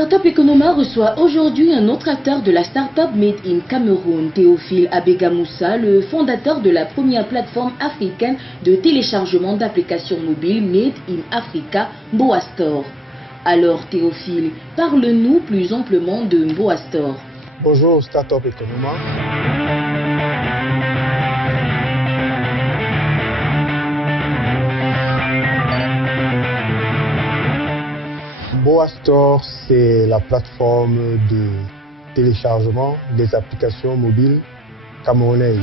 Startup Economa reçoit aujourd'hui un autre acteur de la startup Made in Cameroun, Théophile Abega-Moussa, le fondateur de la première plateforme africaine de téléchargement d'applications mobiles Made in Africa, Mboa Store. Alors Théophile, parle-nous plus amplement de Mboa Store. Bonjour Startup Economa. Mboa Store, c'est la plateforme de téléchargement des applications mobiles camerounaises.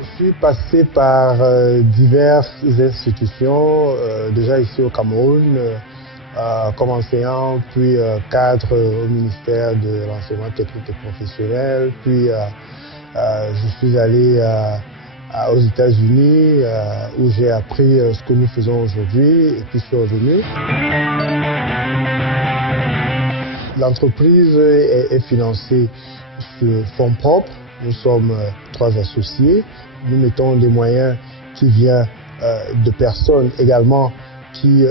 Je suis passé par diverses institutions, déjà ici au Cameroun, comme enseignant, puis cadre au ministère de l'enseignement technique et professionnel, puis je suis allé aux États-Unis où j'ai appris ce que nous faisons aujourd'hui et puis je suis revenu. L'entreprise est financée sur fonds propres. Nous sommes 3 associés. Nous mettons des moyens qui viennent de personnes également qui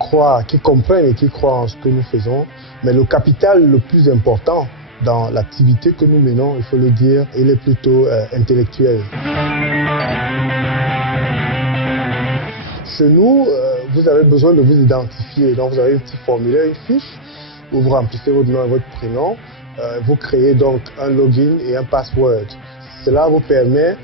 croient, qui comprennent et qui croient en ce que nous faisons. Mais le capital le plus important dans l'activité que nous menons, il faut le dire, il est plutôt intellectuel. Chez nous, vous avez besoin de vous identifier. Donc vous avez un petit formulaire, une fiche, où vous remplissez votre nom et votre prénom. Vous créez donc un login et un password. Cela vous permet,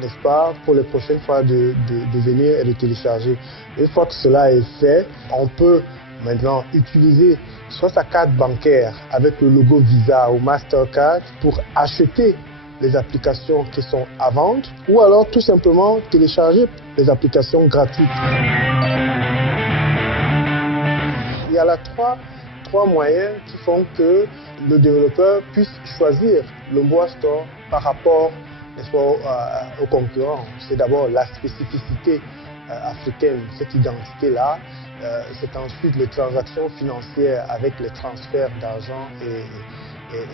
n'est-ce pas, pour les prochaines fois de venir et de télécharger. Une fois que cela est fait, on peut maintenant utiliser soit sa carte bancaire avec le logo Visa ou Mastercard pour acheter les applications qui sont à vendre ou alors tout simplement télécharger les applications gratuites. Il y a là trois moyens qui font que le développeur puisse choisir le Mboa Store par rapport aux concurrents. C'est d'abord la spécificité africaine, cette identité-là. C'est ensuite les transactions financières avec les transferts d'argent et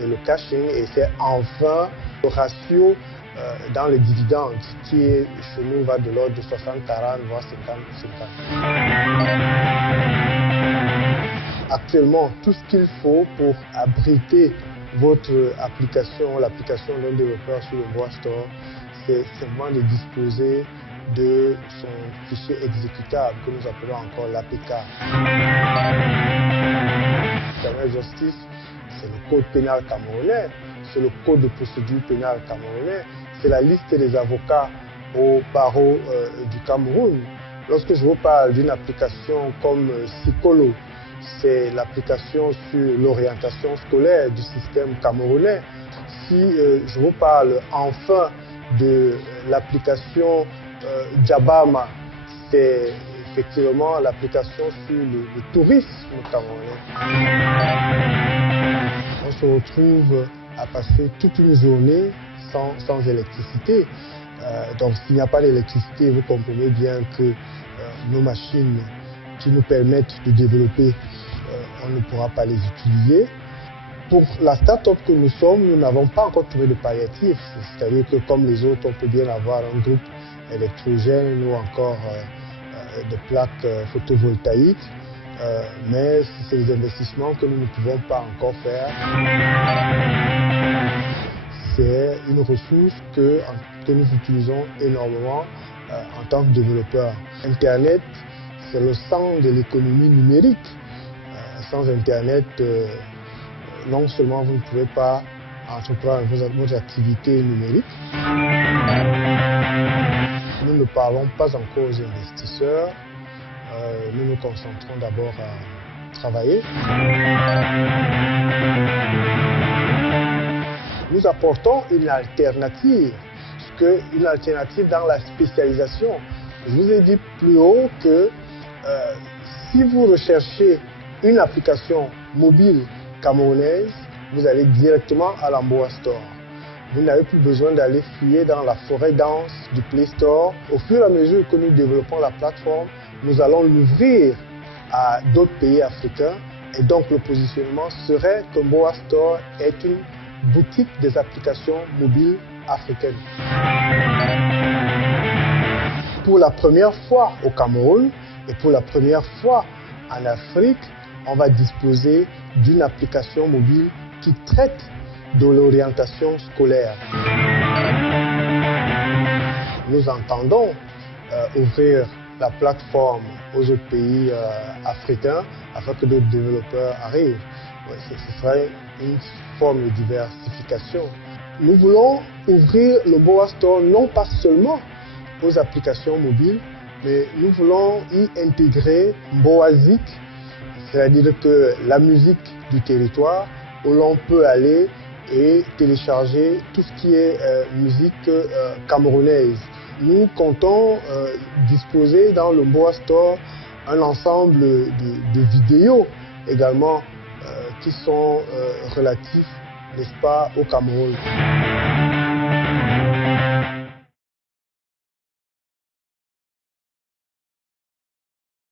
le caching. Et c'est enfin le ratio dans les dividendes qui est, chez nous va de l'ordre de 60-40 voire 50-50. Actuellement, tout ce qu'il faut pour abriter votre application, l'application d'un développeur sur le Mboa Store, c'est simplement de disposer de son fichier exécutable que nous appelons encore l'APK. La justice, c'est le code pénal camerounais, c'est le code de procédure pénale camerounais, c'est la liste des avocats au barreau du Cameroun. Lorsque je vous parle d'une application comme Sikolo, c'est l'application sur l'orientation scolaire du système camerounais. Si je vous parle enfin de l'application Jabama, c'est effectivement l'application sur le tourisme camerounais. On se retrouve à passer toute une journée sans électricité. Donc s'il n'y a pas d'électricité, vous comprenez bien que nos machines qui nous permettent de développer, on ne pourra pas les utiliser. Pour la start-up que nous sommes, nous n'avons pas encore trouvé de palliatif. C'est-à-dire que comme les autres, on peut bien avoir un groupe électrogène ou encore des plaques photovoltaïques. Mais c'est des investissements que nous ne pouvons pas encore faire. C'est une ressource que nous utilisons énormément en tant que développeurs. Internet, c'est le sang de l'économie numérique. Sans Internet, non seulement vous ne pouvez pas entreprendre vos activités numériques, nous ne parlons pas encore aux investisseurs. Nous nous concentrons d'abord à travailler. Nous apportons une alternative, une alternative dans la spécialisation. Je vous ai dit plus haut que si vous recherchez une application mobile camerounaise, vous allez directement à la Mboa Store. Vous n'avez plus besoin d'aller fouiller dans la forêt dense du Play Store. Au fur et à mesure que nous développons la plateforme, nous allons l'ouvrir à d'autres pays africains. Et donc le positionnement serait que Mboa Store est une boutique des applications mobiles africaines. Pour la première fois au Cameroun et pour la première fois en Afrique, on va disposer d'une application mobile qui traite de l'orientation scolaire. Nous entendons ouvrir la plateforme aux autres pays africains afin que d'autres développeurs arrivent. Ce serait une forme de diversification. Nous voulons ouvrir le Mboa Store non pas seulement aux applications mobiles, mais nous voulons y intégrer Mboazik, c'est-à-dire que la musique du territoire où l'on peut aller et télécharger tout ce qui est musique camerounaise. Nous comptons disposer dans le Mboa Store un ensemble de vidéos également qui sont relatifs, n'est-ce pas, au Cameroun.